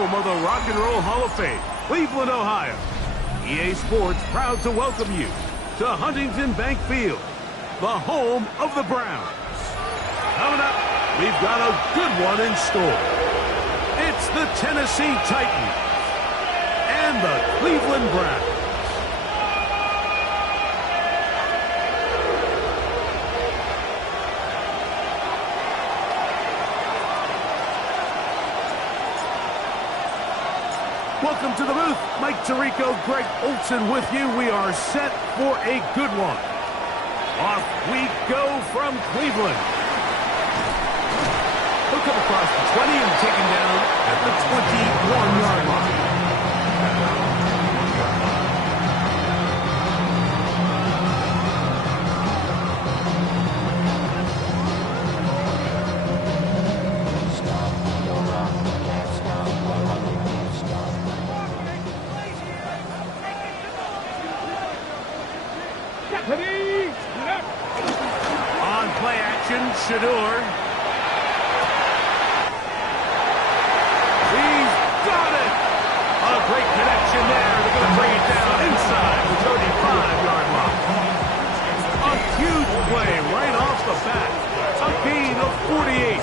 home of the Rock and Roll Hall of Fame, Cleveland, Ohio. EA Sports proud to welcome you to Huntington Bank Field, the home of the Browns. Coming up, we've got a good one in store. It's the Tennessee Titans and the Cleveland Browns. Welcome to the booth. Mike Tirico, Greg Olson with you. We are set for a good one. Off we go from Cleveland. He'll come across the 20 and taken down at the 21-yard line. On play action, Shador. He's got it. A great connection there. They're going to bring it down inside the 35-yard line. A huge play right off the bat. A gain of 48.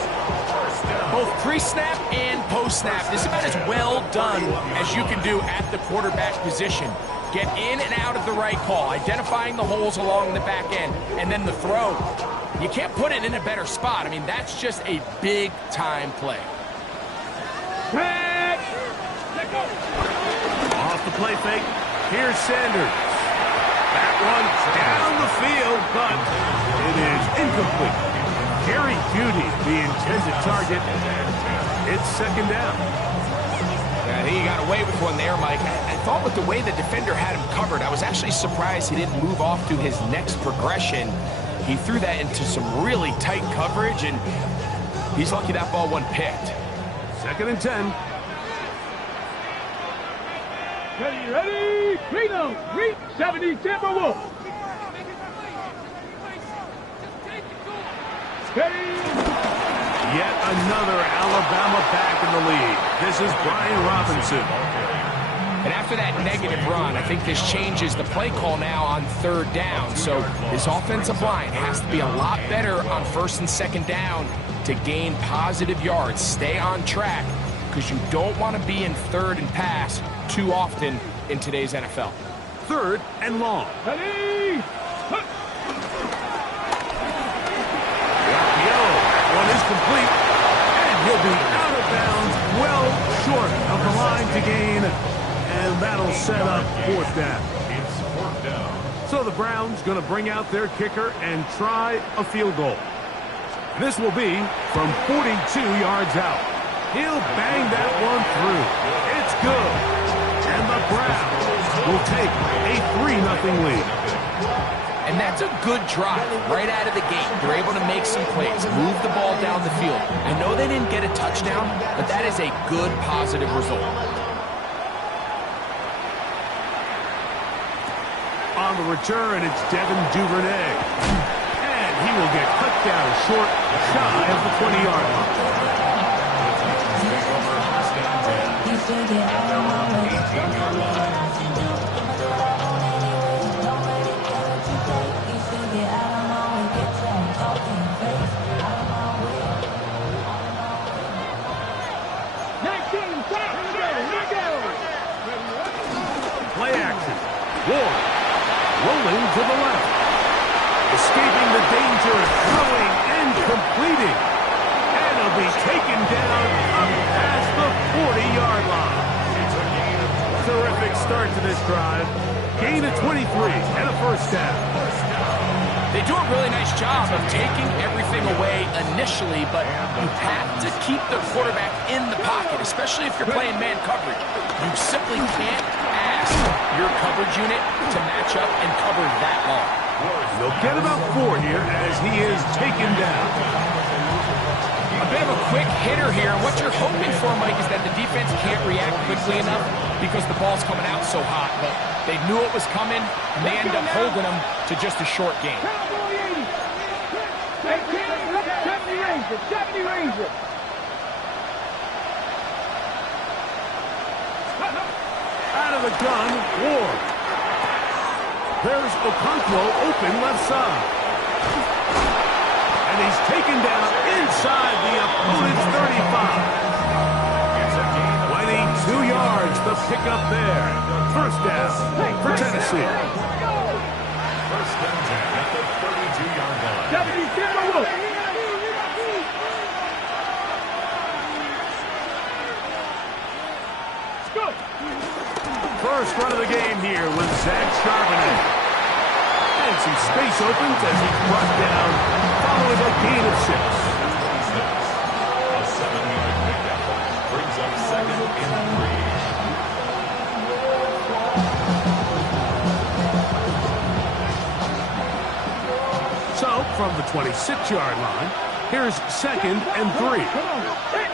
Both pre-snap and post-snap. This is about as well done as you can do at the quarterback position. Get in and out of the right call, identifying the holes along the back end, and then the throw. You can't put it in a better spot. I mean, that's just a big-time play. Off the play fake, here's Sanders. That one down the field, but it is incomplete. Jerry Jeudy, the intended target. It's second down. I think he got away with one there, Mike. I thought with the way the defender had him covered, I was actually surprised he didn't move off to his next progression. He threw that into some really tight coverage, and he's lucky that ball wasn't picked. Second and 10. Ready, Freedom, 370, Tampa Wolf. Steady. Yet another Alabama back in the lead. This is Brian Robinson. And after that negative run, I think this changes the play call now on third down. So this offensive line has to be a lot better on first and second down to gain positive yards. Stay on track because you don't want to be in third and pass too often in today's NFL. Third and long. Ready. One is complete, and he'll be out of bounds, well short of the line to gain, and that'll set up fourth down. It's fourth down. So the Browns going to bring out their kicker and try a field goal. This will be from 42 yards out. He'll bang that one through. It's good, and the Browns will take a 3-0 lead. And that's a good drive right out of the gate. They're able to make some plays, move the ball down the field. I know they didn't get a touchdown, but that is a good, positive result. On the return, it's Devin Duvernay. And he will get cut down short, shy of the 20-yard line. Play action. Ward rolling to the left. Escaping the danger of throwing and completing. And he'll be taken down up past the 40-yard line. Terrific start to this drive. Gain of 23 and a first down. They do a really nice job of taking everything away initially, but you have to keep the quarterback in the pocket, especially if you're playing man coverage. You simply can't ask your coverage unit to match up and cover that long. They'll get about 4 here as he is taken down. A bit of a quick hitter here, and what you're hoping for, Mike, is that the defense can't react quickly enough because the ball's coming out so hot, but they knew it was coming, and they end up holding them to just a short game. 70 Ranger. Out of the gun, Ward. There's Okonkwo open left side. And he's taken down inside the opponent's 35. 22 yards, the pickup there. First down for Tennessee. First down at the 32-yard line. 70 Timberwolves. First run of the game here with Zach Charbonnet. And some space opens as he's brought down following a gain of 6. A 7-yard pickup brings up 2nd and 3. So, from the 26-yard line, here's 2nd and 3. Come on. Hey.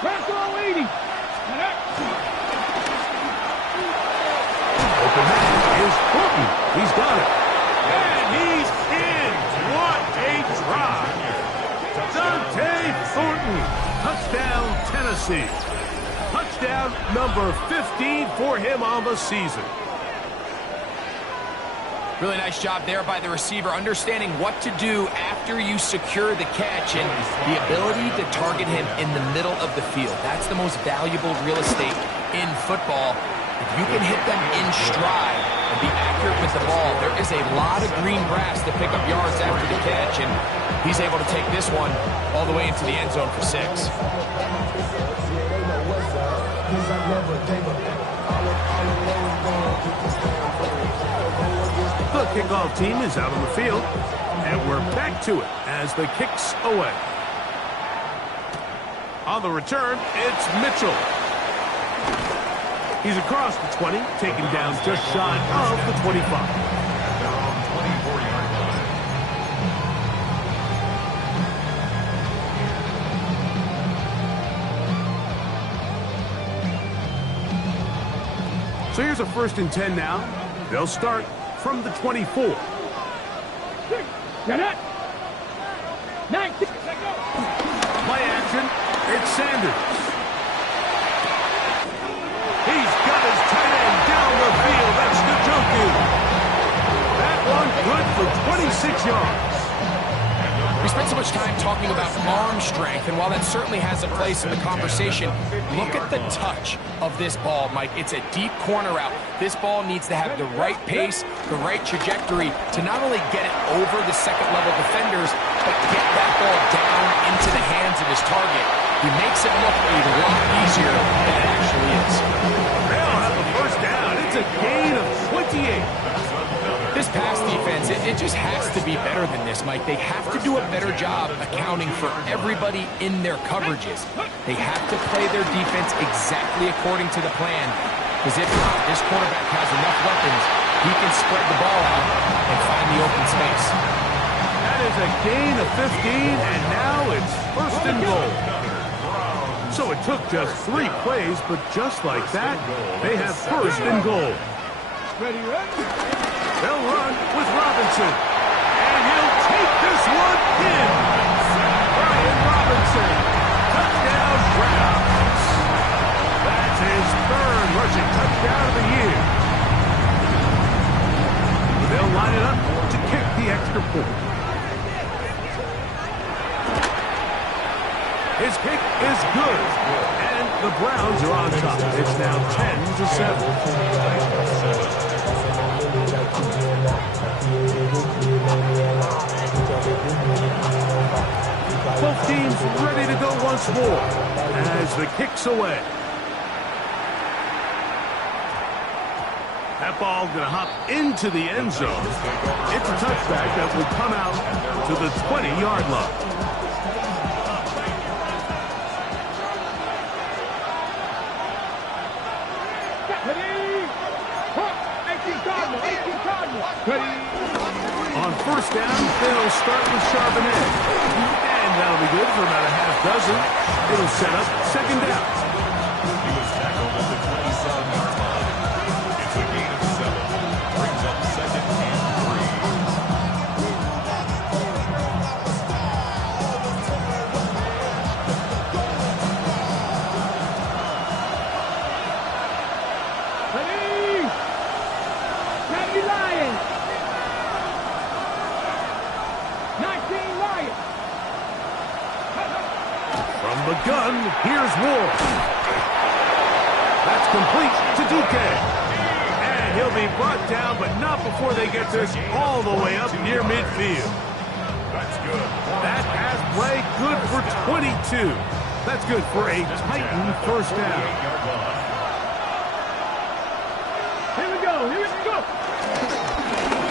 Press all 80. Open man is Horton. He's got it. And he's in. What a drive. Dante Thornton. Touchdown, Tennessee. Touchdown number 15 for him on the season. Really nice job there by the receiver, understanding what to do after you secure the catch and the ability to target him in the middle of the field. That's the most valuable real estate in football. If you can hit them in stride and be accurate with the ball, there is a lot of green grass to pick up yards after the catch, and he's able to take this one all the way into the end zone for 6. The kickoff team is out on the field, and we're back to it as the kick's away. On the return, it's Mitchell. He's across the 20, taken down just shy of the 25. 24-yard line. So here's a 1st and 10 now. They'll start from the 24. Get it. 19. Play action. It's Sanders. He's got his tight end down the field. That's Njoku. That one good for 26 yards. We spent so much time talking about arm strength, and while that certainly has a place in the conversation, look at the touch of this ball, Mike. It's a deep corner route. This ball needs to have the right pace, the right trajectory to not only get it over the second-level defenders, but get that ball down into the hands of his target. He makes it look a lot easier than it actually is. They'll have a first down. It's a gain of 28. This pass defense, it just has to be better than this, Mike. They have to do a better job accounting for everybody in their coverages. They have to play their defense exactly according to the plan, because if not, this quarterback has enough weapons, he can spread the ball out and find the open space. That is a gain of 15, and now it's 1st and goal. So it took just 3 plays, but just like that, they have 1st and goal. Ready, ready. They'll run with Robinson. And he'll take this one in. Brian Robinson. Touchdown, Browns. That's his 3rd rushing touchdown of the year. They'll line it up to kick the extra point. His kick is good. And the Browns are on top. It's now 10-7. Both teams ready to go once more as the kick's away. That ball going to hop into the end zone. It's a touchback that will come out to the 20-yard line. On first down, they'll start with Charbonnet. And that'll be good for about a half dozen. It'll set up 2nd down. He was tackled at the 27-yard line. It's a gain of 7. Brings up 2nd and 3. Here's Ward. That's complete to Duque. And he'll be brought down, but not before they get this all the way up near midfield. That's good. That pass play good for 22. That's good for a Titan first down. Here we go. Here we go.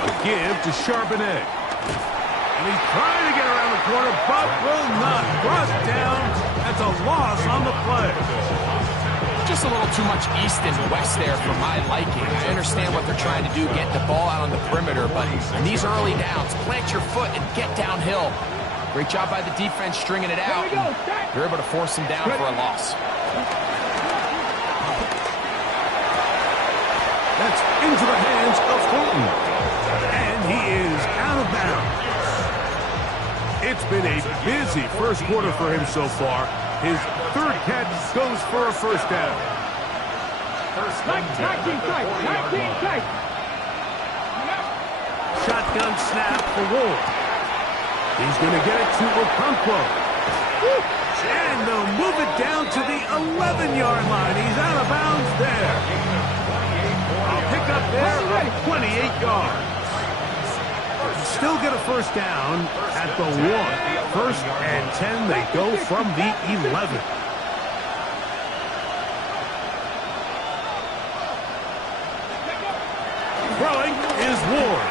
A give to Charbonnet. And he's trying to get around the corner, but will not. Brought down. That's a loss on the play. Just a little too much east and west there for my liking. I understand what they're trying to do, get the ball out on the perimeter, but in these early downs, plant your foot and get downhill. Great job by the defense stringing it out. You're able to force them down for a loss. That's into the hands of Fulton. And he is out of bounds. It's been a busy first quarter for him so far. His third catch goes for a first down. 19 tight. 19 tight. Shotgun snap for Ward. He's going to get it to Okonkwo. And they'll move it down to the 11-yard line. He's out of bounds there. I'll pick up there at 28 yards. Still get a first down at the 1. First and 10, they go from the 11. Throwing is Ward.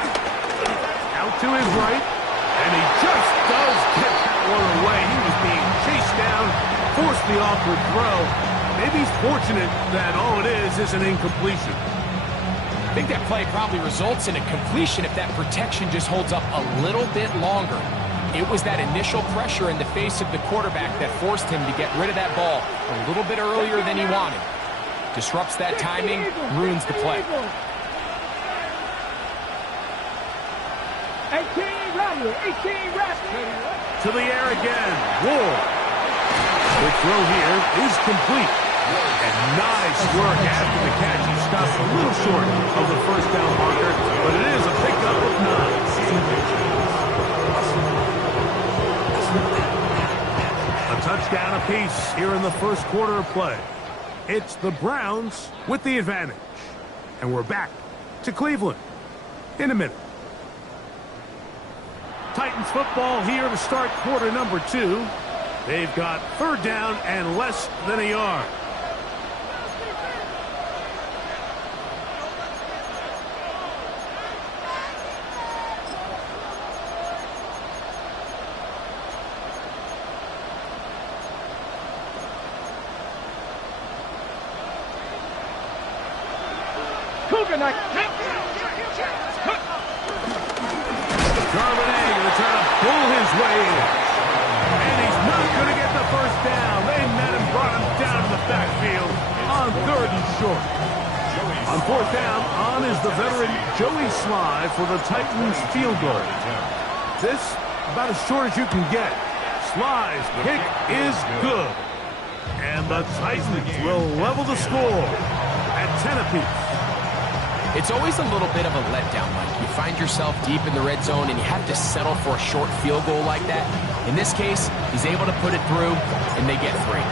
Out to his right, and he just does get that one away. He was being chased down, forced the awkward throw. Maybe he's fortunate that all it is an incompletion. I think that play probably results in a completion if that protection just holds up a little bit longer. It was that initial pressure in the face of the quarterback that forced him to get rid of that ball a little bit earlier than he wanted. Disrupts that timing, ruins the play. 18 Rattler. 18 Rattler. To the air again. Ward. The throw here is complete. And nice work after the catch. He stops a little short of the first down marker, but it is a pickup of 9. A touchdown apiece here in the first quarter of play. It's the Browns with the advantage. And we're back to Cleveland in a minute. Titans football here to start quarter number 2. They've got third down and less than a yard. Coconut. Charbonnet going to try to pull his way in. And he's not going to get the first down. They met him, brought him down to the backfield on third and short. On fourth down, on is the veteran Joey Sly for the Titans field goal. This about as short as you can get. Sly's kick is good. And the Titans will level the score at 10 apiece. It's always a little bit of a letdown, Mike. You find yourself deep in the red zone and you have to settle for a short field goal like that. In this case, he's able to put it through and they get 3.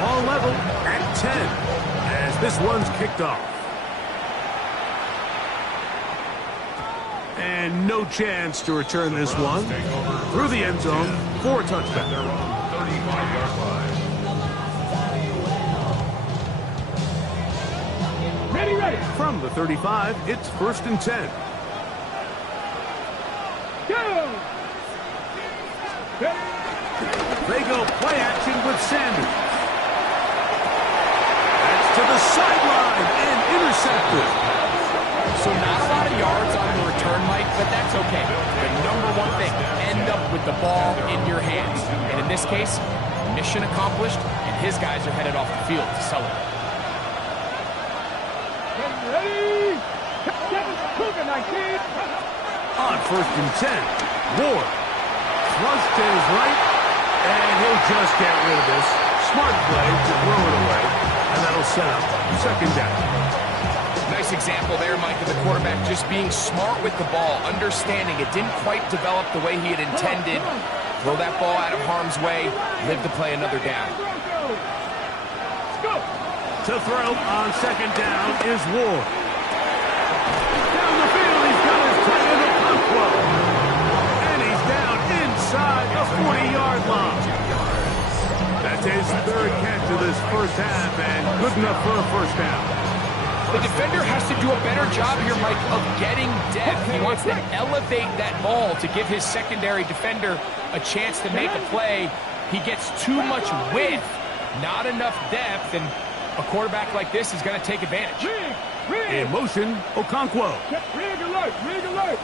All level at 10 as this one's kicked off. And no chance to return this one through the end zone for a touchdown. 35-yard line. Ready. From the 35, it's first and 10. Go. They go play action with Sanders. That's to the sideline and intercepted. So not a lot of yards on the return, Mike, but that's okay. The number one thing, end up with the ball in your hands. And in this case, mission accomplished, and his guys are headed off the field to celebrate. Ready. Coconut. On first and 10, Ward. Flush to his right, and he'll just get rid of this. Smart play to throw it away, and that'll set up second down. Nice example there, Mike, of the quarterback just being smart with the ball, understanding it didn't quite develop the way he had intended. Throw that ball out of harm's way, live to play another down. To throw on second down is Ward. Down the field, he's got his tight end Okonkwo. And he's down inside the 40-yard line. That's his third catch of this first half, and good enough for a first down. The defender has to do a better job here, Mike, of getting depth. He wants to elevate that ball to give his secondary defender a chance to make a play. He gets too much width, not enough depth, and a quarterback like this is going to take advantage. In motion, Okonkwo. Rig alert, rig alert.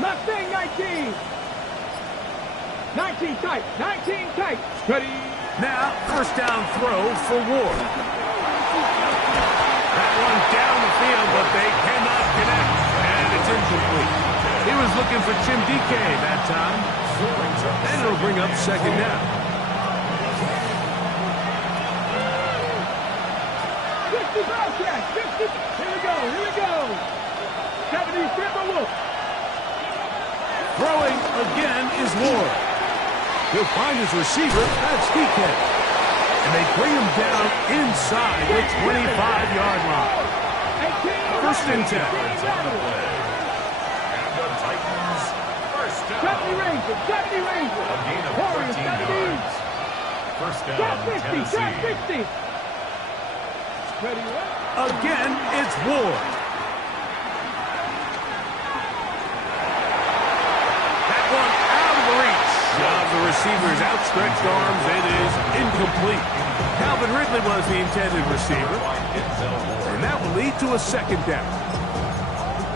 Mustang 19. 19 tight, 19 tight. Ready. Now, first down throw for Ward. That one down the field, but they cannot connect, and it's incomplete. He was looking for Jim DK that time, and it'll bring up second down. 50 Bobcats, 50. Here we go, here we go. 70 Timberwolf. Throwing again is Ward. He'll find his receiver, that's DK. And they bring him down inside the 25-yard line. First and 10. And the Titans, first down. 70 Rangers, 70 Rangers. A gain of Warriors, 13 70. yards. First down, Shot 50, Tennessee. shot 50. Ready, what? Again, it's Ward. That one out of the reach of the receiver's outstretched arms. It is incomplete. Calvin Ridley was the intended receiver, and that will lead to a second down.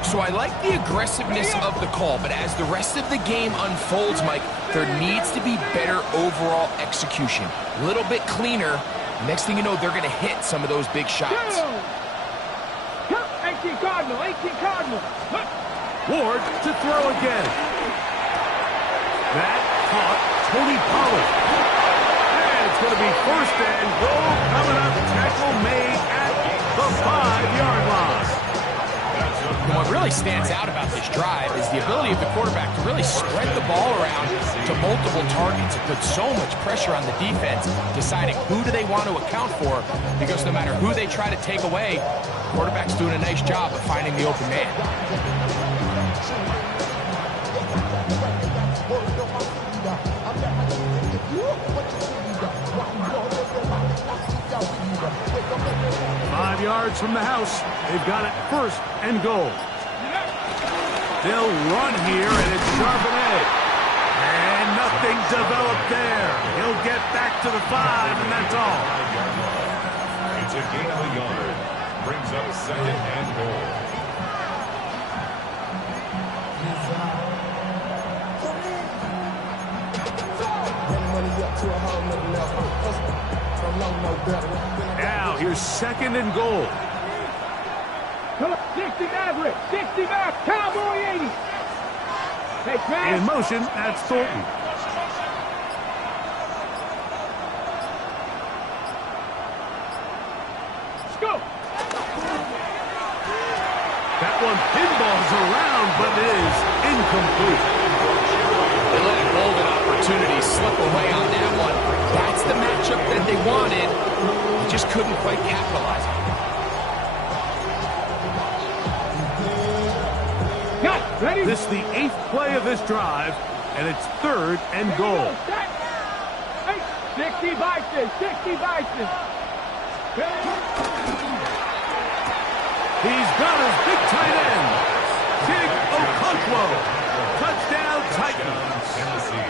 So I like the aggressiveness of the call, but as the rest of the game unfolds, Mike, there needs to be better overall execution. A little bit cleaner. Next thing you know, they're going to hit some of those big shots. 18 Cardinal, 18 Cardinal. Ward to throw again. That caught Tony Pollard. And it's going to be first and goal coming up. Tackle made at the 5-yard line. And what really stands out about this drive is the ability of the quarterback to really spread the ball around to multiple targets and put so much pressure on the defense, deciding who do they want to account for, because no matter who they try to take away, the quarterback's doing a nice job of finding the open man. Five yards from the house. They've got it first and goal. They'll run here, and it's Charbonnet. And nothing developed there. He'll get back to the 5, and that's all. It's a gain of a yard. Brings up second and goal. Now, here's second and goal. 60 Maverick, 60 Maverick, Cowboy 80. Hey, Travis. In motion, that's Thornton. Let's go. That one pinballs around, but it is incomplete. They let a golden opportunity slip away on that one. That's the matchup that they wanted. They just couldn't quite capitalize on it. Ready? This is the 8th play of this drive, and it's third and goal. 60 Bison, 60 Bison. He's got his big tight end, Big Okonkwo. Touchdown, Titans. Tennessee.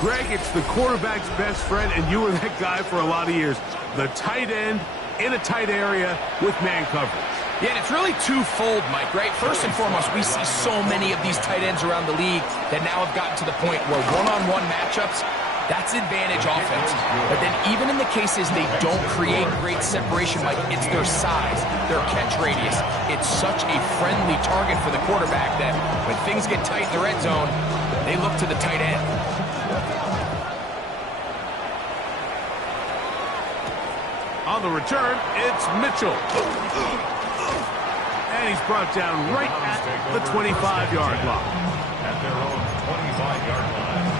Greg, it's the quarterback's best friend, and you were that guy for a lot of years. The tight end in a tight area with man coverage. Yeah, and it's really twofold, Mike, right? First and foremost, we see so many of these tight ends around the league that now have gotten to the point where one-on-one matchups, that's advantage offense. But then even in the cases they don't create great separation, Mike, it's their size, their catch radius. It's such a friendly target for the quarterback that when things get tight in the red zone, they look to the tight end. On the return, it's Mitchell. And he's brought down right at the 25-yard line. At their own 25-yard line.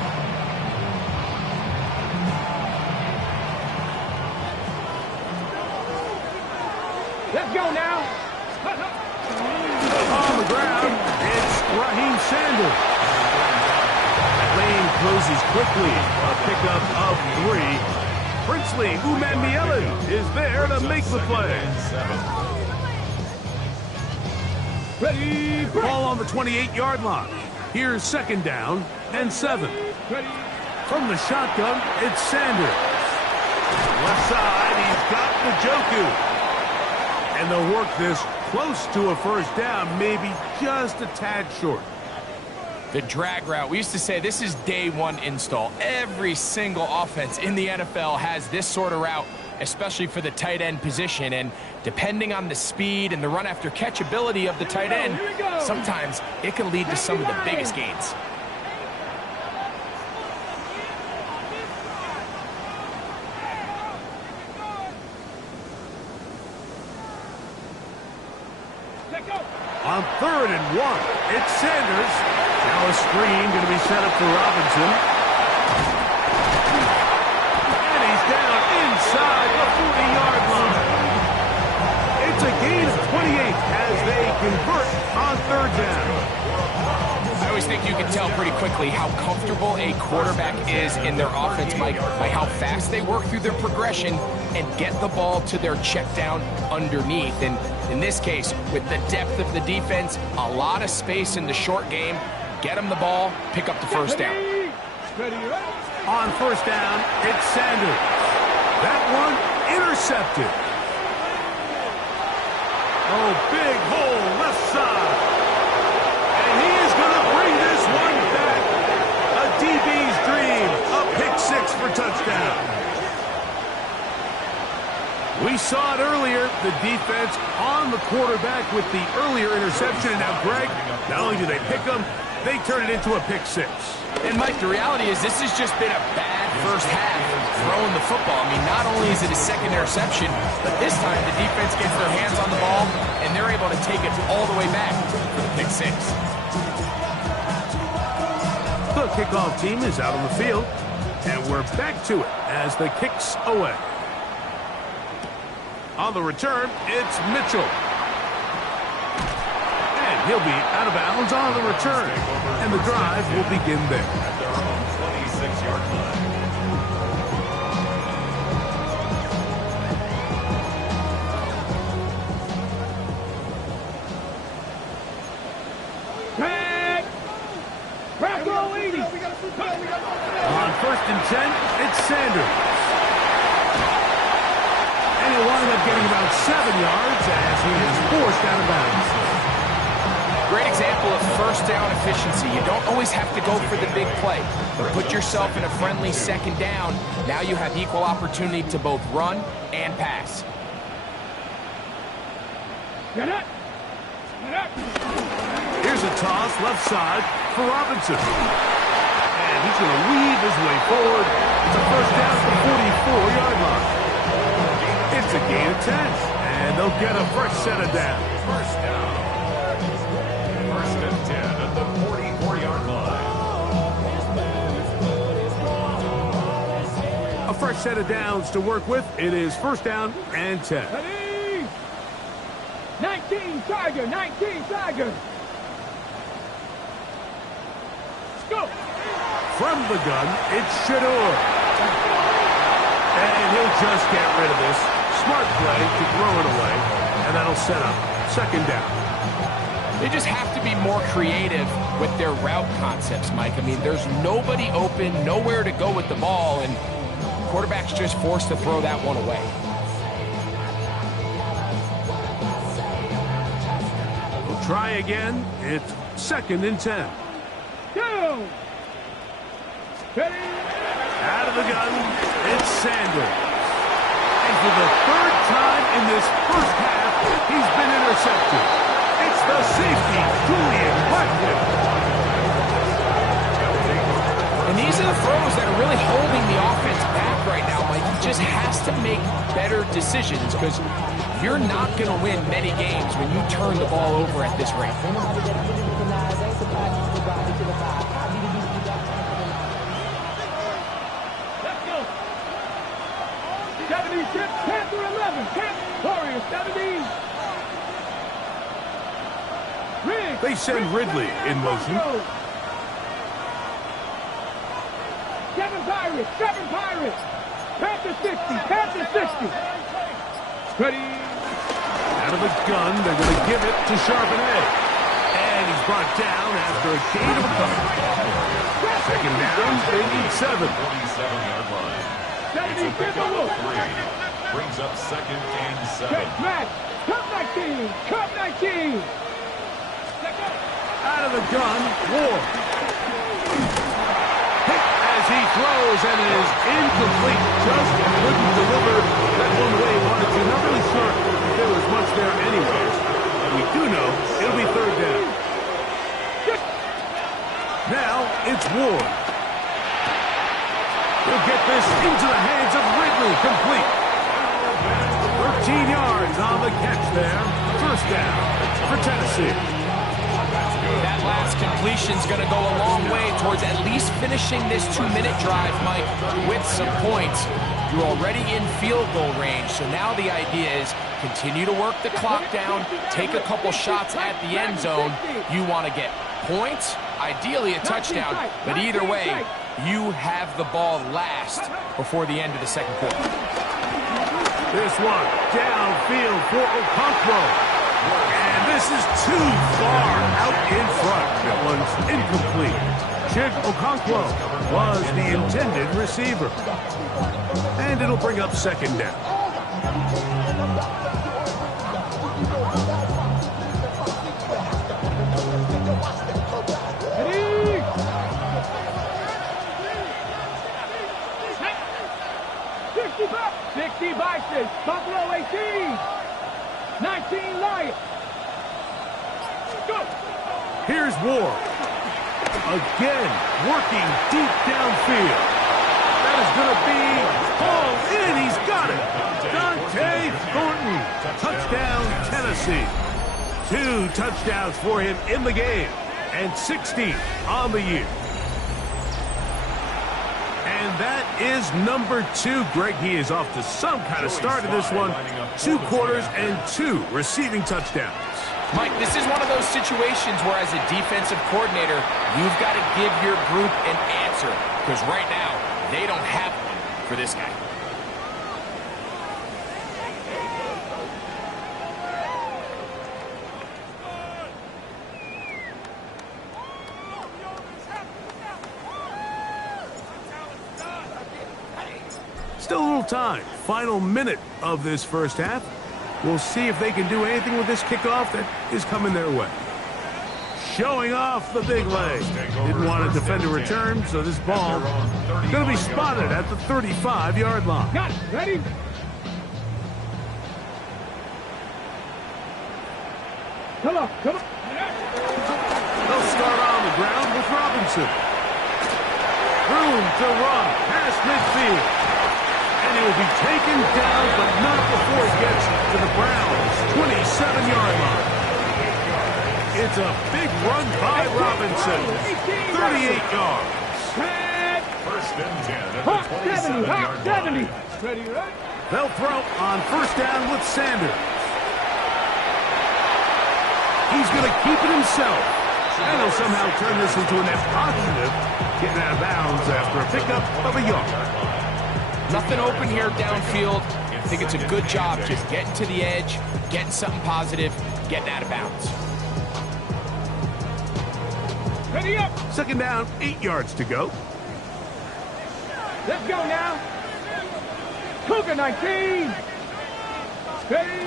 Let's go now. On the ground, it's Raheem Sanders. Lane closes quickly. A pickup of 3. Princely Umanmielen is there to make the play. Ready, break. Ball on the 28-yard line. Here's 2nd down and 7. Ready. From the shotgun, it's Sanders. Left side, he's got Njoku. And they'll work this close to a 1st down, maybe just a tad short. The drag route. We used to say this is day 1 install. Every single offense in the NFL has this sort of route, especially for the tight end position. And depending on the speed and the run after catch ability of the tight end, sometimes it can lead to some of the biggest gains. On 3rd and 1, it's Sanders. Now a screen going to be set up for Robinson. And he's down inside the 40-yard line. It's a gain of 28 as they convert on 3rd down. I always think you can tell pretty quickly how comfortable a quarterback is in their offense, Mike, by how fast they work through their progression and get the ball to their check down underneath. And in this case, with the depth of the defense, a lot of space in the short game, get them the ball, pick up the 1st down. Ready, ready. On 1st down, it's Sanders. That one intercepted. Oh, big hole left side. And he is going to bring this one back. A DB's dream. A pick 6 for touchdown. We saw it earlier, the defense on the quarterback with the earlier interception. And now, Greg, not only do they pick him, they turn it into a pick 6. And, Mike, the reality is this has just been a bad first half throwing the football. I mean, not only is it a 2nd interception, but this time the defense gets their hands on the ball, and they're able to take it all the way back for the pick 6. The kickoff team is out on the field, and we're back to it as the kicks away. On the return, it's Mitchell. And he'll be out of bounds on the return. And the drive will begin there. At their own 26-yard line. Back. Back go, Edie. On 1st and 10, it's Sanders. And he'll wind up getting about 7 yards as he is forced out of bounds. Great example of 1st down efficiency. You don't always have to go for the big play, but put yourself in a friendly 2nd down. Now you have equal opportunity to both run and pass. Get up. Get up. Here's a toss left side for Robinson. And he's going to weave his way forward. It's a 1st down at the 44-yard line. It's a gain of 10, and they'll get a fresh set of downs. 1st down. 1st and 10 at the 44-yard line. A fresh set of downs to work with. It is 1st down and 10. Ready. 19 Tiger. 19 Tiger. Let's go. From the gun, it's Shador. And he'll just get rid of this. Smart play to throw it away, and that'll set up 2nd down. They just have to be more creative with their route concepts, Mike. I mean, there's nobody open, nowhere to go with the ball, and quarterback's just forced to throw that one away. We'll try again. It's 2nd and 10. Go. Ready. Out of the gun, it's Sanders. And for the 3rd time in this first half, he's been intercepted. It's the safety, Julian Blackman. And these are the throws that are really holding the offense back right now, Mike. He just has to make better decisions because you're not going to win many games when you turn the ball over at this rate. Championship, Panther 11, Warrior 70. They send Ridley in motion. Seven Pirates. Panther 60, Panther 60. Ready. Out of the gun, they're going to give it to Charbonnet. And he's brought down after a gain of a couple. Second down, they need 7. 47-yard line. It's a pickup of 3. Brings up second and 7. Cup 19, Cup 19. Out of the gun, Ward. Hit as he throws, and it is incomplete. Just couldn't deliver that one way he wanted to. Not really sure if there was much there anyways. But we do know it'll be third down. Now it's Ward. He'll get this into the hands of Ridley, complete. 13 yards on the catch there. First down for Tennessee. That last completion's going to go a long way towards at least finishing this 2-minute drive, Mike, with some points. You're already in field goal range, so now the idea is continue to work the clock down, take a couple shots at the end zone. You want to get points, ideally a touchdown, but either way, you have the ball last before the end of the second quarter. This one downfield for Okonkwo. And this is too far out in front. That one's incomplete. Chig Okonkwo was the intended receiver. And it'll bring up second down. Ready. 60 Bison, Buffalo 18. 19 Lions. Go. Here's Ward. Again, working deep downfield. That is going to be hauled in. He's got it. Dante Thornton. Touchdown, Tennessee. 2 touchdowns for him in the game. And 16 on the year. And that is number 2. Greg, he is off to some kind of start in this one. 2 quarters and 2 receiving touchdowns. Mike, this is one of those situations where as a defensive coordinator, you've got to give your group an answer. Because right now, they don't have one for this guy. Still a little time. Final minute of this first half. We'll see if they can do anything with this kickoff that is coming their way. Showing off the big leg. Didn't want to defend a return, so this ball going to be spotted at the 35-yard line. Got it. Ready? Come on. They'll start on the ground with Robinson. Room to run past midfield. And he will be taken down, but not before he gets to the Browns' 27-yard line. It's a big run by Robinson. 38 yards. First and 10 at the 27-yard line. Ready, right? They'll throw on first down with Sanders. He's going to keep it himself. And he'll somehow turn this into a net positive, getting out of bounds after a pickup of a yard. Nothing open here downfield. I think it's a good job just getting to the edge, getting something positive, getting out of bounds. Ready up. Second down, 8 yards to go. Let's go now. Cougar 19. Ready.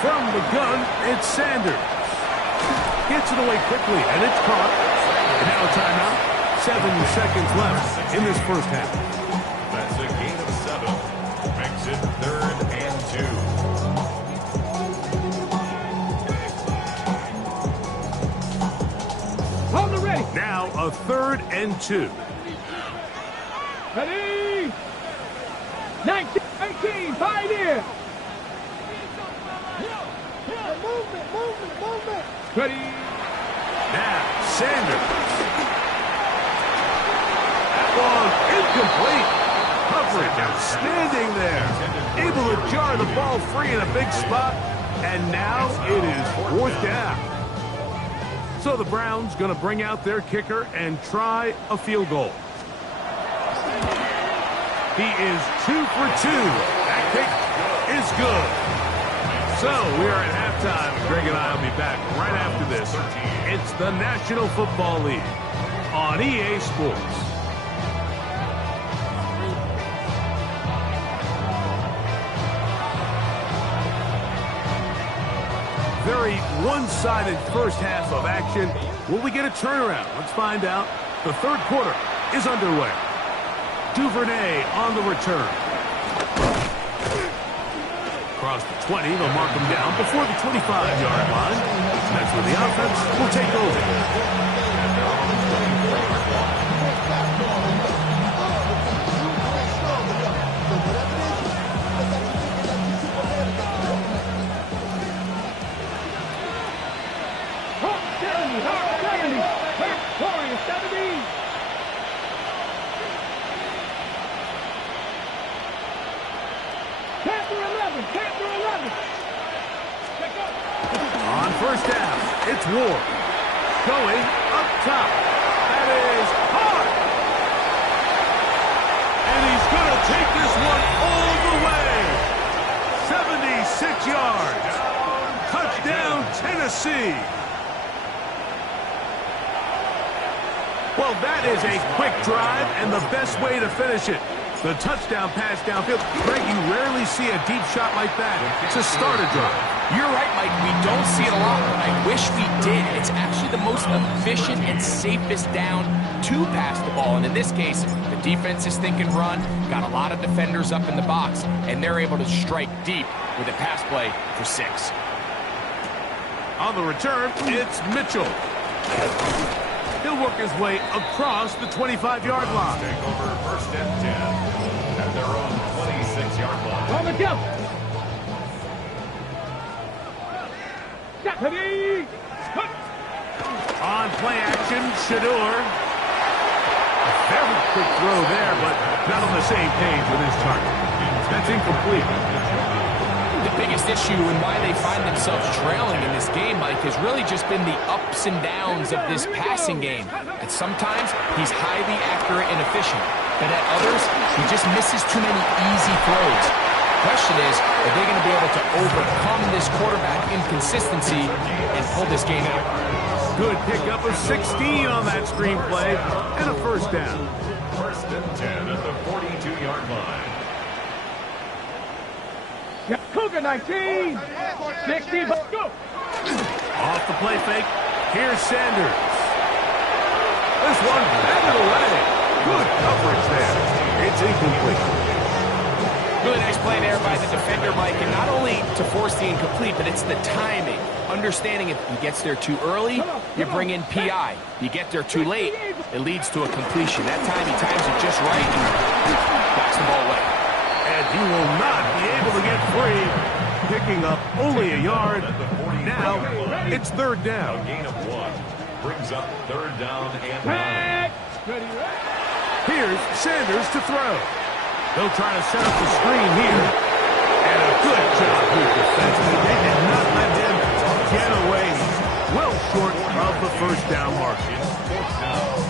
From the gun, it's Sanders. Gets it away quickly, and it's caught. And now a timeout. 7 seconds left in this first half. That's a gain of 7. Makes it 3rd and 2. Hold it ready. Now a 3rd and 2. Ready. 19, 18, Pioneer. Movement. Ready. Now Sanders. That one incomplete. Cubs coverage, outstanding there. Able to jar the ball free in a big spot, and now it is 4th down. So the Browns going to bring out their kicker and try a field goal. He is 2 for 2. That kick is good. So we are at halftime. Greg and I will be back right after this. It's the National Football League on EA Sports. Very one-sided first half of action. Will we get a turnaround? Let's find out. The third quarter is underway. Duvernay on the return. Across the 20, they'll mark him down before the 25-yard line. That's where the offense will take over. On first down, it's Ward. Going up top. That is hard. And he's going to take this one all the way. 76 yards. Touchdown, Tennessee. Well, that is a quick drive and the best way to finish it. The touchdown pass downfield. Greg, you rarely see a deep shot like that to start a drive. You're right, Mike. We don't see it a lot, but I wish we did. It's actually the most efficient and safest down to pass the ball. And in this case, the defense is thinking run, got a lot of defenders up in the box, and they're able to strike deep with a pass play for 6. On the return, it's Mitchell. He'll work his way across the 25-yard line. Take over 1st and 10 at their own 26-yard line. On the jump. Deputy. On play action, Shador. A very quick throw there, but not on the same page with his target. That's incomplete. The biggest issue and why they find themselves trailing in this game, Mike, has really just been the ups and downs of this passing game. At sometimes, he's highly accurate and efficient, but at others, he just misses too many easy throws. The question is, are they going to be able to overcome this quarterback inconsistency and pull this game out? Good pickup of 16 on that screenplay and a first down. 1st and 10 at the 42-yard line. Cougar 19. 60. Go. Off the play fake. Here's Sanders. This one batted away. Good coverage there. It's incomplete. Really nice play there by the defender, Mike, and not only to force the incomplete, but it's the timing. Understanding if he gets there too early, you bring in PI. You get there too late, it leads to a completion. That time he times it just right and backs the ball away. And he will not be able to get free. Picking up only a yard. Now it's 3rd down. A gain of 1 brings up 3rd down and 9. Here's Sanders to throw. They'll try to set up the screen here. And a good job with defensively. They did not let him get away. Well short of the 1st down marker.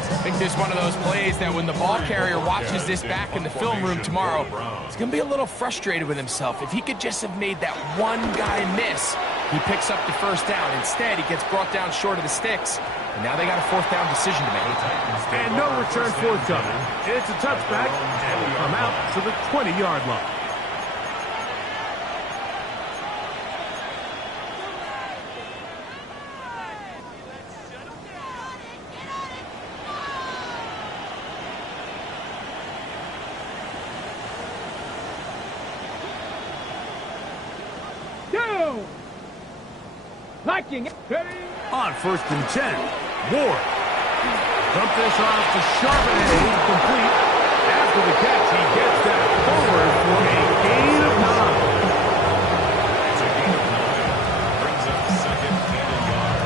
I think this is one of those plays that when the ball carrier watches this back in the film room tomorrow, he's going to be a little frustrated with himself. If he could just have made that one guy miss, he picks up the 1st down. Instead, he gets brought down short of the sticks. And now they got a 4th down decision to make. And no return forthcoming. It's a touchback, and we come out to the 20-yard line. Go. Liking it. On 1st and 10, Ward. Dump this off to Charbonnet, complete. After the catch, he gets that forward for a gain of 9. It's a gain of 9. Brings up 2nd and a yard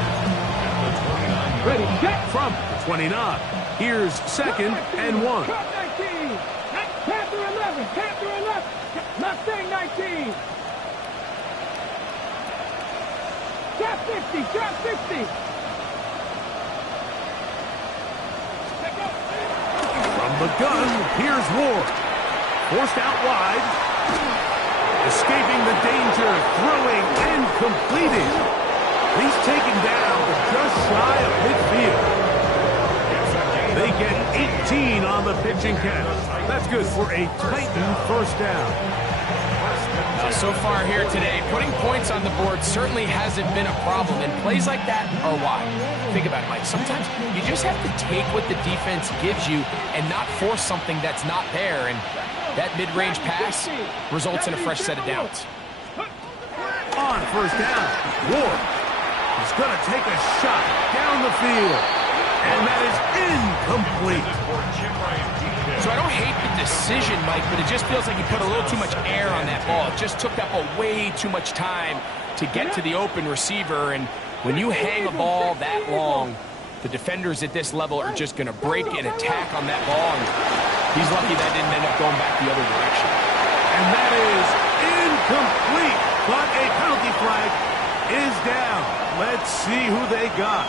at the 29-yard line. Ready, set. From the 29, here's 2nd and 1. Panther 11. Trap 50, trap 50. From the gun, here's Ward. Forced out wide. Escaping the danger, throwing and completing. He's taken down just shy of midfield. They get 18 on the pitching count. That's good for a Titan first down. So far here today, putting points on the board certainly hasn't been a problem, and plays like that are why. Think about it, Mike. Sometimes you just have to take what the defense gives you and not force something that's not there, and that mid-range pass results in a fresh set of downs. On first down, Ward is going to take a shot down the field, and that is incomplete. So I don't hate the decision, Mike, but it just feels like he put a little too much air on that ball. It just took up way too much time to get to the open receiver, and when you hang a ball that long, the defenders at this level are just going to break and attack on that ball, and he's lucky that didn't end up going back the other direction. And that is incomplete, but a penalty flag is down. Let's see who they got.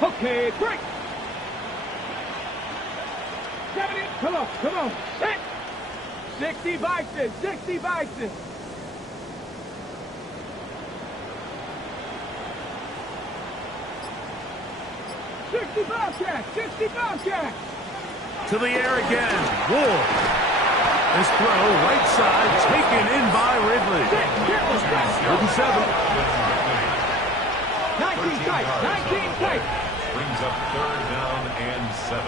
Okay, break. 70, come on, set. 60 Bison, 60 Bison. 60 Bobcat, 60 Bobcat. To the air again, Ward. This throw, right side, taken in by Ridley. 37. 19 tight, 19 tight. Brings up third down and 7.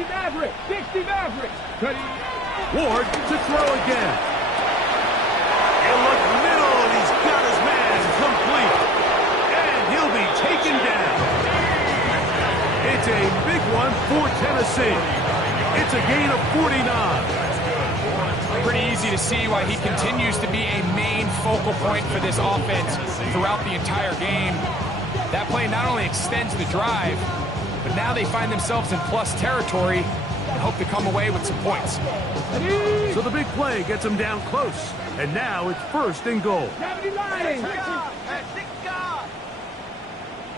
Maverick, 60 Maverick. Ward to throw again. He'll look middle, and he's got his man complete. And he'll be taken down. It's a big one for Tennessee. It's a gain of 49. Pretty easy to see why he continues to be a main focal point for this offense throughout the entire game. That play not only extends the drive, but now they find themselves in plus territory and hope to come away with some points. So the big play gets them down close, and now it's first and goal. 79.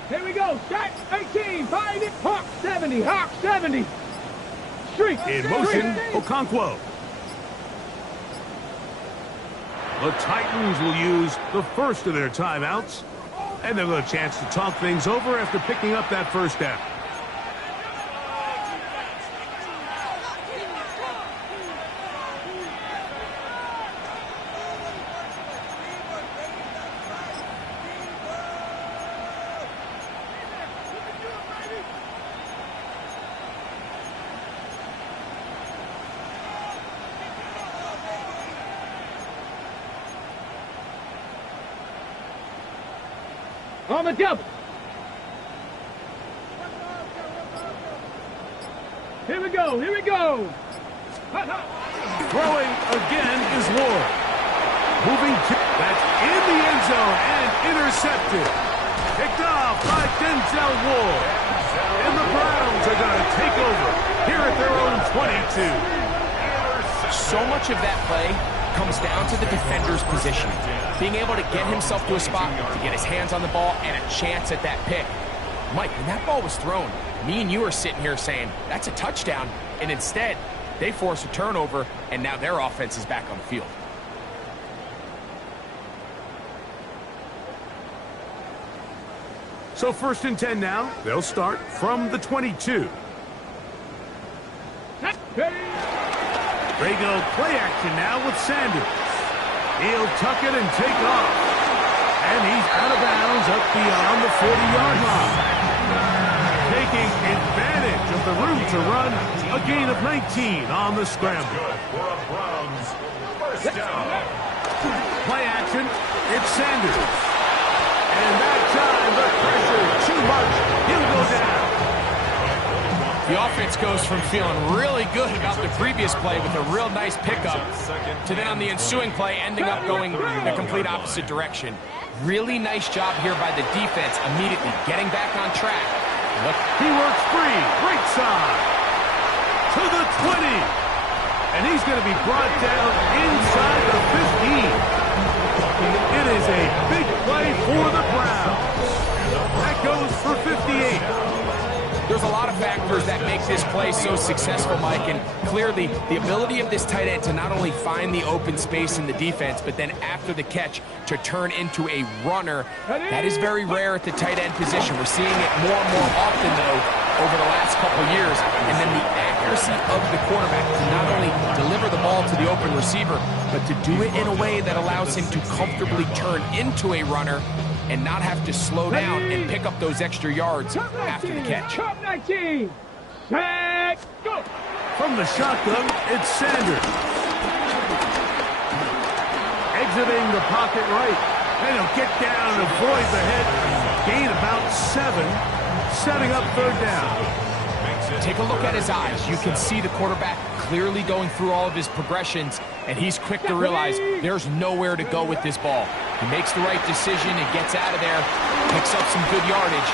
Here we go. Shot 18. Find it. Hawk 70. Hawk 70. Streak. In motion, Okonkwo. The Titans will use the first of their timeouts, and they'll get a chance to talk things over after picking up that first down. On the double. Here we go. Here we go. Throwing again is Ward. Moving to that's in the end zone and intercepted. Picked off by Denzel Ward. And the Browns are going to take over here at their own 22. So much of that play comes down to the defender's position. Being able to get himself to a spot, to get his hands on the ball, and a chance at that pick. Mike, when that ball was thrown, me and you are sitting here saying, that's a touchdown, and instead, they force a turnover, and now their offense is back on the field. So first and 10 now. They'll start from the 22. They go play action now with Sanders. He'll tuck it and take off. And he's out of bounds up beyond the 40-yard line. Taking advantage of the room to run, a gain of 19 on the scramble. Play action, it's Sanders. And that time, the pressure too much. He'll go down. offense goes from feeling really good about the previous play with a real nice pickup to then on the ensuing play ending up going the complete opposite direction. Really nice job here by the defense immediately getting back on track. Look. He works free, right side, to the 20. And he's going to be brought down inside the 15. It is a big play for the Browns. That goes for 58. There's a lot of factors that make this play so successful, Mike, and clearly the ability of this tight end to not only find the open space in the defense, but then after the catch to turn into a runner. That is very rare at the tight end position. We're seeing it more and more often, though, over the last couple years. And then the accuracy of the quarterback to not only deliver the ball to the open receiver, but to do it in a way that allows him to comfortably turn into a runner and not have to slow down and pick up those extra yards after the catch. Top 19. Set, go. From the shotgun, it's Sanders. Exiting the pocket right. And he'll get down and avoid the hit. Gain about 7. Setting up third down. Take a look at his eyes. You can see the quarterback clearly going through all of his progressions, and he's quick to realize there's nowhere to go with this ball. He makes the right decision and gets out of there, picks up some good yardage.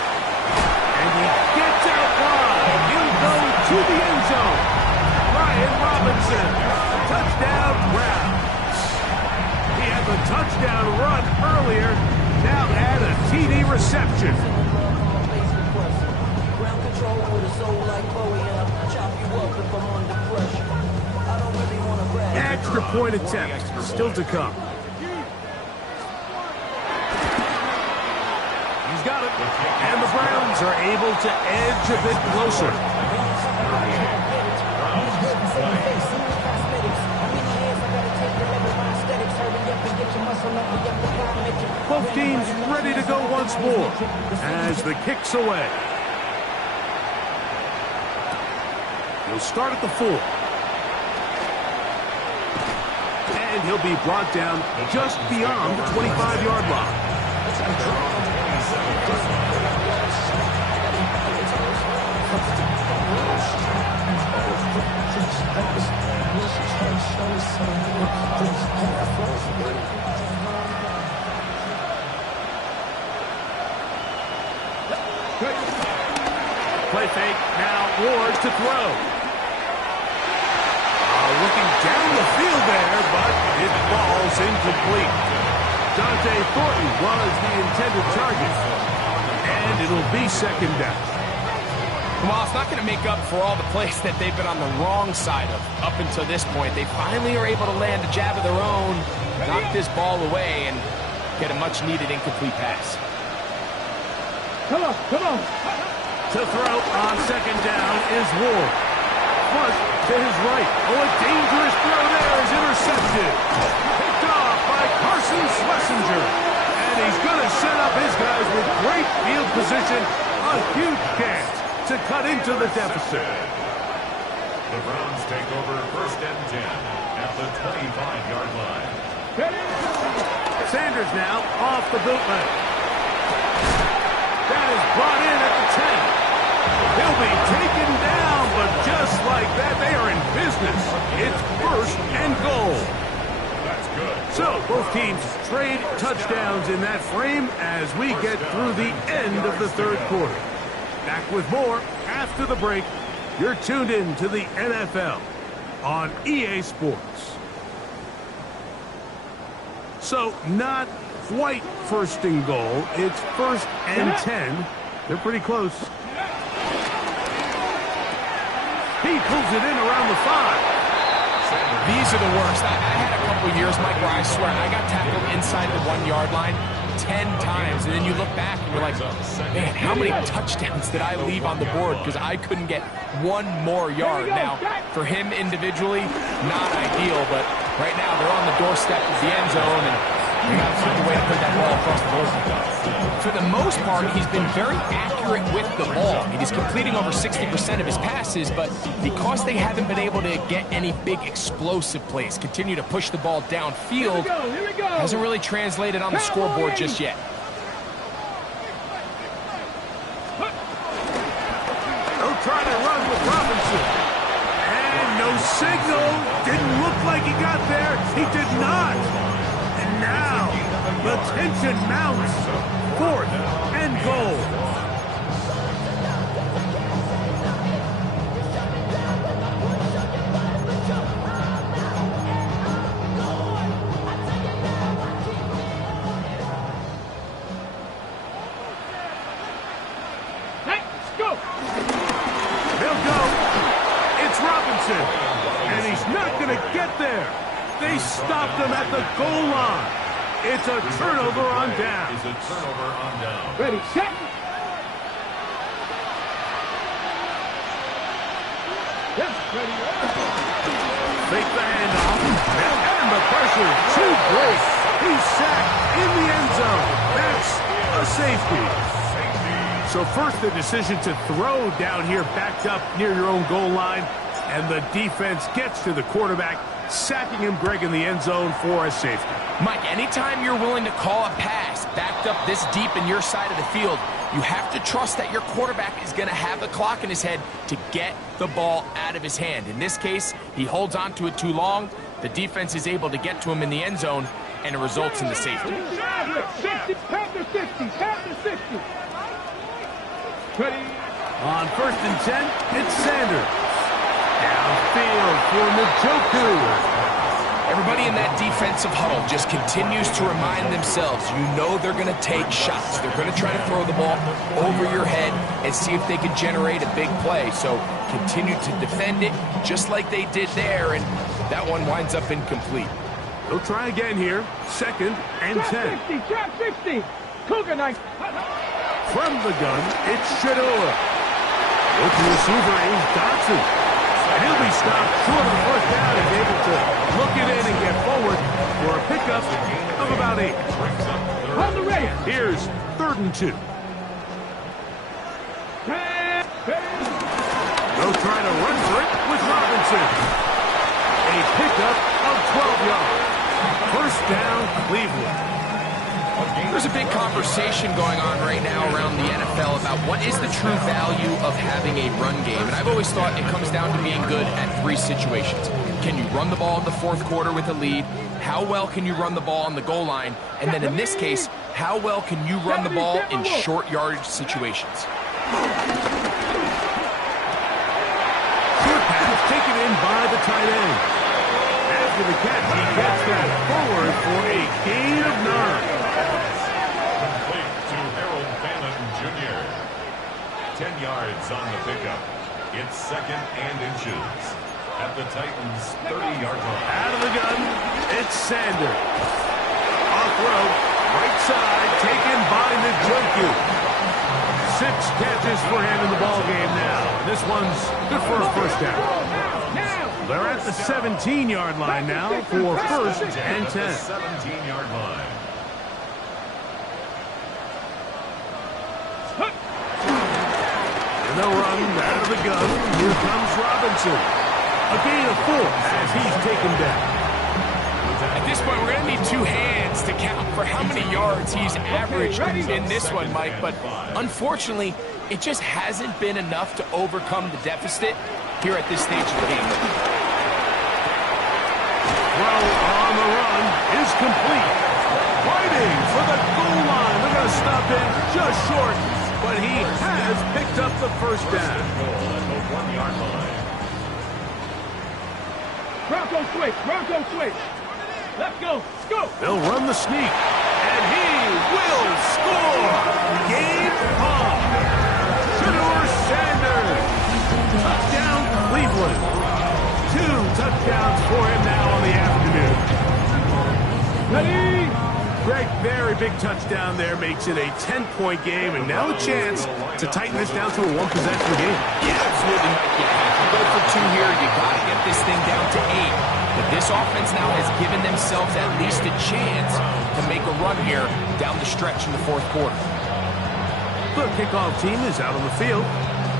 And he gets out wide. He'll go to the end zone. Brian Robinson, touchdown Browns. He had the touchdown run earlier, now add a TD reception. Extra point attempt still to come. He's got it. And the Browns are able to edge a bit closer. Both teams ready to go once more as the kick's away. He'll start at the 4. And he'll be brought down just beyond the 25-yard line. Play fake, now Ward to throw. Looking down the field there, but it falls incomplete. Dante Thornton was the intended target, and it'll be second down. Well, it's not going to make up for all the plays that they've been on the wrong side of up until this point. They finally are able to land a jab of their own, knock this ball away, and get a much-needed incomplete pass. Come on, come on. To throw on second down is Ward. Flush to his right. Oh, a dangerous throw there is intercepted. Picked off by Carson Schlesinger. And he's going to set up his guys with great field position. A huge chance to cut into the deficit. The Browns take over 1st and 10 at the 25-yard line. Sanders now off the bootleg. That is brought in at the 10. He'll be taken down, but just like that, they are in business. It's 1st and goal. That's good. So, both teams trade touchdowns in that frame as we get through the end of the third quarter. Back with more after the break. You're tuned in to the NFL on EA Sports. So, not quite 1st and goal. It's 1st and 10. They're pretty close. He pulls it in around the 5. These are the worst. I had a couple years, Mike, where I swear I got tackled inside the 1-yard line 10 times. And then you look back and you're like, man, how many touchdowns did I leave on the board because I couldn't get one more yard? Now, for him individually, not ideal, but right now they're on the doorstep of the end zone, and they got to find a way to put that ball across the board. For the most part, he's been very accurate with the ball. He's completing over 60% of his passes, but because they haven't been able to get any big explosive plays, continue to push the ball downfield, hasn't really translated on the scoreboard just yet. They'll try to run with Robinson. signal. Didn't look like he got there. He did not. And now, the tension mounts. 4th and goal. Let's go. They'll go. It's Robinson. And he's not going to get there. They stopped him at the goal line. It's a turnover on down. It's a turnover on down. Ready, set. Yes, ready. Fake the handoff. And the pressure too great. He's sacked in the end zone. That's a safety. So first the decision to throw down here backed up near your own goal line. And the defense gets to the quarterback, sacking him, Greg, in the end zone for a safety. Mike, anytime you're willing to call a pass backed up this deep in your side of the field, you have to trust that your quarterback is going to have the clock in his head to get the ball out of his hand. In this case, he holds on to it too long. The defense is able to get to him in the end zone, and it results in the safety. 60, pass to 60, pass to 60. Ready. On 1st and 10, it's Sanders. Downfield for Njoku. Everybody in that defensive huddle just continues to remind themselves, you know they're going to take shots. They're going to try to throw the ball over your head and see if they can generate a big play. So continue to defend it just like they did there, and that one winds up incomplete. They'll try again here. 2nd and 10. Trap 60. Cougar knife. From the gun, it's Shador. Looking receiver is Dotson. And he'll be stopped short of the 1st down and able to look it in and get forward for a pickup of about 8. On the race. Here's 3rd and 2. They'll try to run for it with Robinson. A pickup of 12 yards. 1st down, Cleveland. There's a big conversation going on right now around the NFL about what is the true value of having a run game. And I've always thought it comes down to being good at 3 situations. Can you run the ball in the 4th quarter with a lead? How well can you run the ball on the goal line? And then in this case, how well can you run the ball in short yardage situations? Short pass taken in by the tight end. After the catch, he gets that forward for a gain of 9. 10 yards on the pickup. It's 2nd and inches at the Titans' 30-yard line. Out of the gun, it's Sanders. Off road, right side, taken by Njoku. 6 catches for him in the ball game now. This one's good for a 1st down. They're at the 17-yard line now for 1st and 10. 17-yard line. They'll run out of the gun. Here comes Robinson. A gain of 4 as he's taken down. At this point, we're going to need 2 hands to count for how many yards he's averaged in this one, Mike. But unfortunately, it just hasn't been enough to overcome the deficit here at this stage of the game. Throw on the run is complete. Fighting for the goal line. They're going to stop him just short. But he has picked up the 1st down. Bronco switch. Bronco switch. Let's go. Let's go. They'll run the sneak. And he will score. Game on. Shador Sanders. Touchdown, Cleveland. 2 touchdowns for him now on the afternoon. Ready. Greg, very big touchdown there, makes it a 10-point game, and now a chance to tighten this down to a 1-possession game. Yeah, absolutely. Yeah, if you go for 2 here, you got to get this thing down to 8. But this offense now has given themselves at least a chance to make a run here down the stretch in the 4th quarter. The kickoff team is out on the field,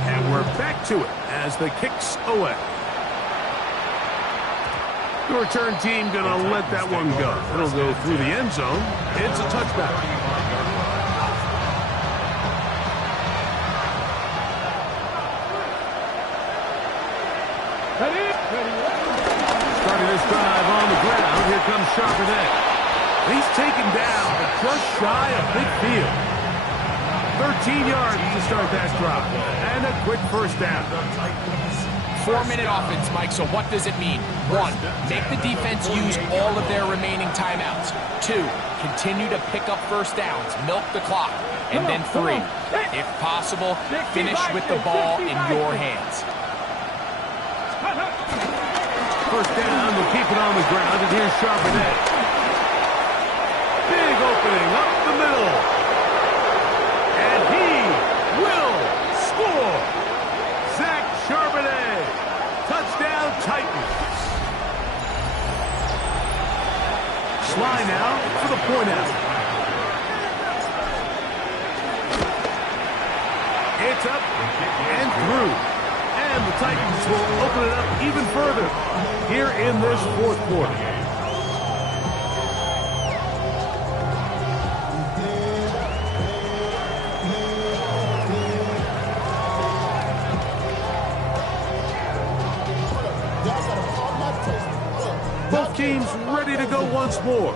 and we're back to it as the kick's away. The return team going to let that one go. It'll go through the end zone. It's a touchback. Ready? Ready. first drive on the ground. Here comes Charbonnet. He's taken down, but just shy of midfield. 13 yards to start that drive. And a quick first down. 4-minute offense, Mike, so what does it mean? 1, make the defense use all of their remaining timeouts. 2, continue to pick up first downs, milk the clock. And then 3, if possible, finish with the ball in your hands. First down, we'll keep it on the ground, and here's Charbonnet. Big opening up the middle. And he will score. Zach Charbonnet. Touchdown, Titans. Sly now for the point out. It's up and through. And the Titans will open it up even further here in this fourth quarter. Both teams ready to go once more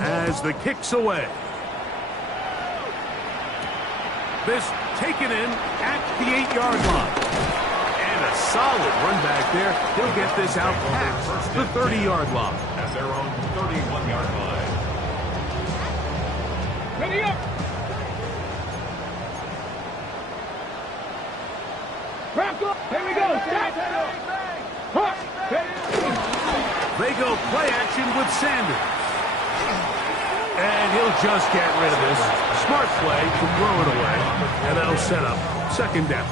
as the kick's away. This taken in at the 8-yard line. And a solid run back there. He'll get this out past the 30-yard line. At their own 31-yard line. Ready up. Wrap up. Here we go. Set. Hook. They go play action with Sanders. And he'll just get rid of this. Smart play to throw it away. And that'll set up second down.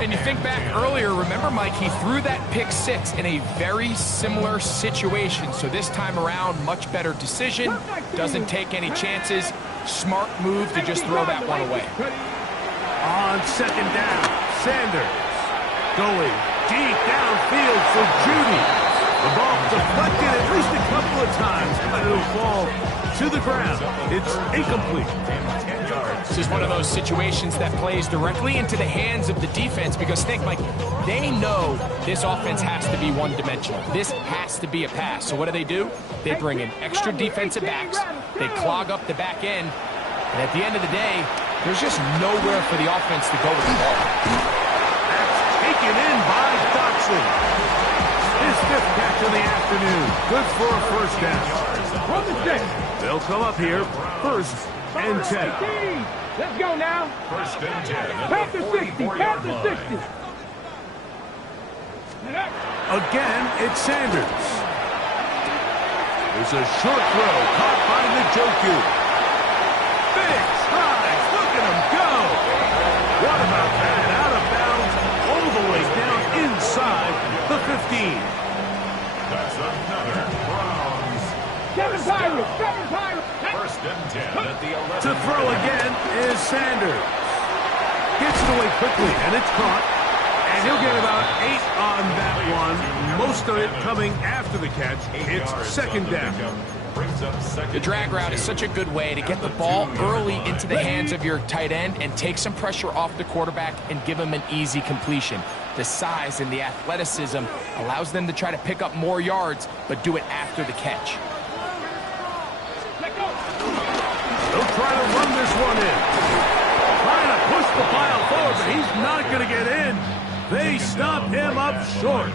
And you think back earlier, remember, Mike, he threw that pick 6 in a very similar situation. So this time around, much better decision. Doesn't take any chances. Smart move to just throw that one away. On second down, Sanders going deep downfield for Judy. The ball deflected at least a couple of times, but it'll fall to the ground. It's incomplete. This is one of those situations that plays directly into the hands of the defense because think, Mike, they know this offense has to be one-dimensional. This has to be a pass. So what do? They bring in extra defensive backs. They clog up the back end. And at the end of the day, there's just nowhere for the offense to go with the ball. That's taken in by Dotson. His 5th catch of the afternoon. Good for a first down. They'll come up here first and 10. Let's go now. First and 10. Past the 60. Past the 60. Again, it's Sanders. There's a short throw caught by Njoku. Big strides. Look at him go. What about that? Out of bounds all the way down inside the 15. That's another Browns. Kevin Pirates. First and 10 at the 11. To throw again is Sanders. Gets it away quickly, and it's caught. And he'll get about 8 on that one. Most of it coming after the catch. It's second down. The drag route is such a good way to get the ball early into the hands of your tight end and take some pressure off the quarterback and give him an easy completion. The size and the athleticism allows them to try to pick up more yards, but do it after the catch. They'll try to run this one in. Trying to push the pile forward, but he's not going to get in. They stop him up short.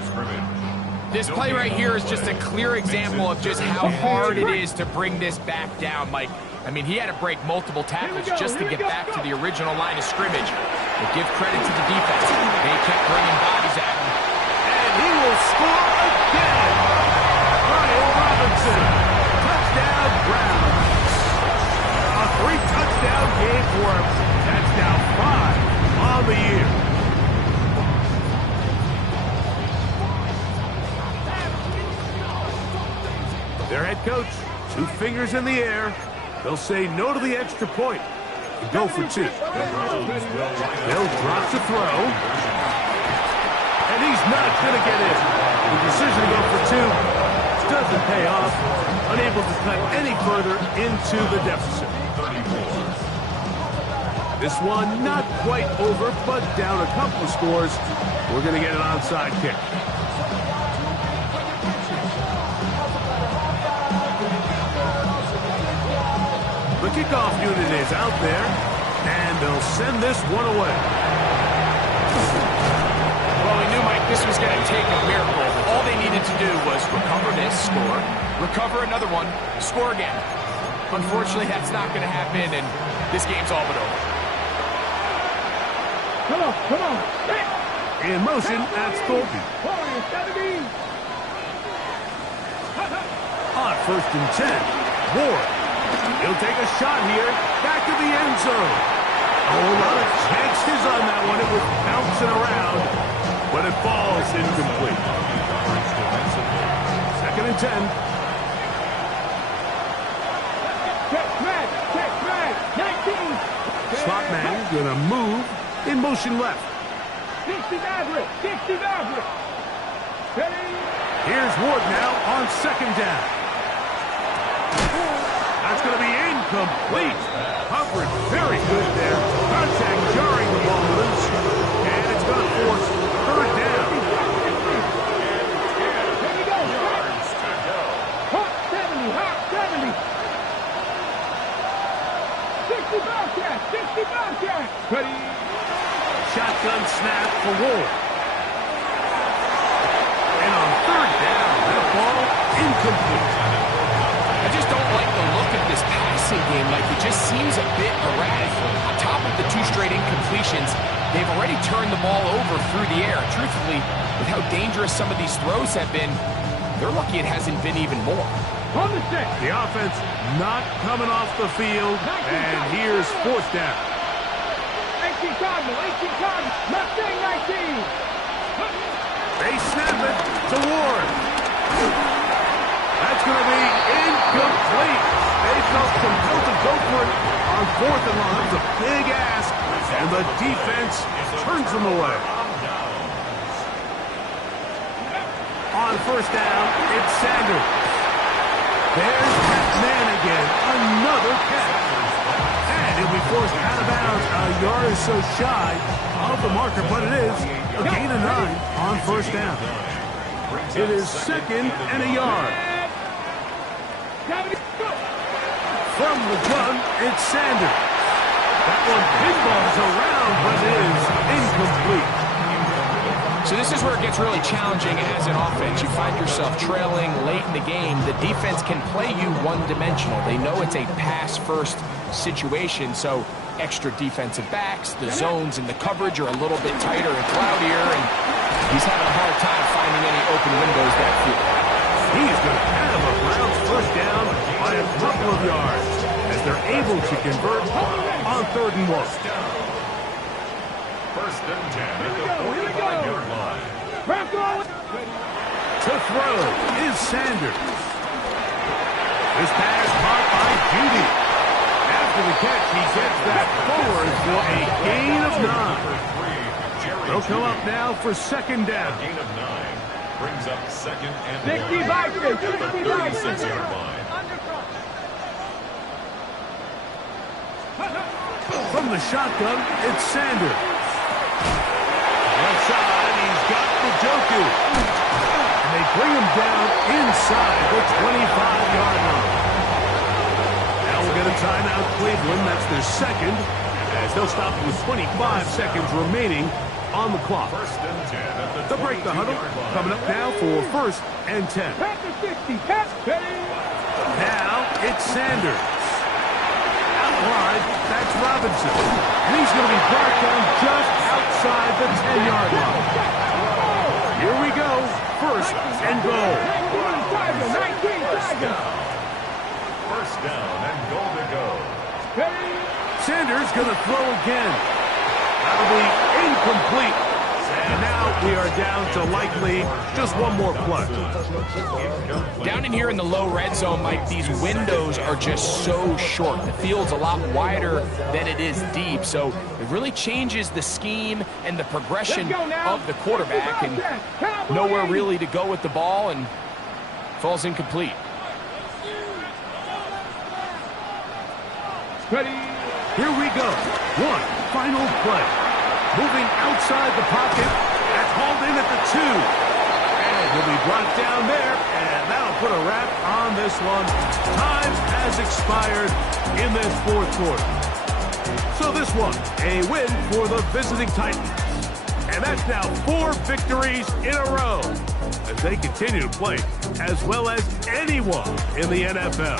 This play right here is just a clear example of just how hard it is to bring this back down, Mike. I mean, he had to break multiple tackles just to get back to the original line of scrimmage. But give credit to the defense. They kept bringing bodies at him. And he will score again. Brian Robinson. Touchdown, Browns. A 3-touchdown game for him. That's now 5 on the year. Their head coach, 2 fingers in the air. They'll say no to the extra point and go for 2. They'll drop to throw. And he's not going to get in. The decision to go for 2 doesn't pay off. Unable to cut any further into the deficit. This one not quite over, but down a couple of scores. We're going to get an onside kick. The kickoff unit is out there, and they'll send this one away. Well, we knew, Mike, this was going to take a miracle. All they needed to do was recover this, score, recover another one, score again. Unfortunately, that's not going to happen, and this game's all but over. Come on, come on. In motion, that's Thornton. On 1st and 10, Ward. He'll take a shot here, back to the end zone. A lot of chances on that one. It was bouncing around, but it falls incomplete. 2nd and 10. Check back, 19. Slot man gonna move in motion left. 60 Maverick, 60 Maverick. Ready? Here's Ward now on 2nd down. That's going to be incomplete. Coverage very good there. Contact jarring the ball loose. And it's going to force 3rd down. Here we go. Hawk 70, Hawk 70. 60 Bobcat, 60 Bobcat. Ready? Shotgun snap for Ward. And on 3rd down, that ball incomplete. I just don't like the look of this passing game. Like, it just seems a bit erratic. On top of the 2 straight incompletions, they've already turned the ball over through the air. Truthfully, with how dangerous some of these throws have been, they're lucky it hasn't been even more. On the 6. The offense not coming off the field. And here's 4th down. 18 Cardinal, 18 Cardinal. Mustang 19. They snap it to Ward. That's going to be incomplete. They felt compelled to go for it on 4th and long. It's a big ask, and the defense turns them away. On 1st down, it's Sanders. There's that man again. Another catch. And he'll be forced out of bounds a yard or so shy of the marker, but it is a gain of 9 on 1st down. It is 2nd and a yard. From the gun, it's Sanders. That one pinballs around, but it is incomplete. So this is where it gets really challenging as an offense. You find yourself trailing late in the game. The defense can play you one-dimensional. They know it's a pass-first situation, so extra defensive backs, the zones and the coverage are a little bit tighter and cloudier, and he's having a hard time finding any open windows that field. He's going to have a Browns 1st down by a couple of yards as they're able to convert on 3rd and 1. 1st and 10 at the 45-yard line. To throw is Sanders. This pass caught by Judy. After the catch, he gets that forward for a gain of 9. They'll come up now for 2nd down. Gain of 9 brings up 2nd and 60 Vikings, 60 at the 36-yard line. From the shotgun, it's Sanders. Left side, he's got Njoku. And they bring him down inside the 25-yard line. Now we'll get a timeout, Cleveland. That's their 2nd, as they'll stop with 25 seconds remaining on the clock. 1st and 10 at the They'll break the huddle. Coming up now for 1st and 10. Now it's Sanders. Out wide, that's Robinson. And he's going to be brought down just outside the 10-yard line. Here we go. 1st and goal. 1st down and goal to go. Sanders going to throw again. That'll be incomplete. And now we are down to likely just one more play. Down in here in the low red zone, Mike, these windows are just so short. The field's a lot wider than it is deep, so it really changes the scheme and the progression of the quarterback, and nowhere really to go with the ball, and falls incomplete. Ready? Here we go. One final play. Moving outside the pocket. That's hauled in at the 2. And He'll be brought down there, and that'll put a wrap on this one. Time has expired in this fourth quarter. So this one, a win for the visiting Titans. And that's now 4 victories in a row as they continue to play as well as anyone in the NFL.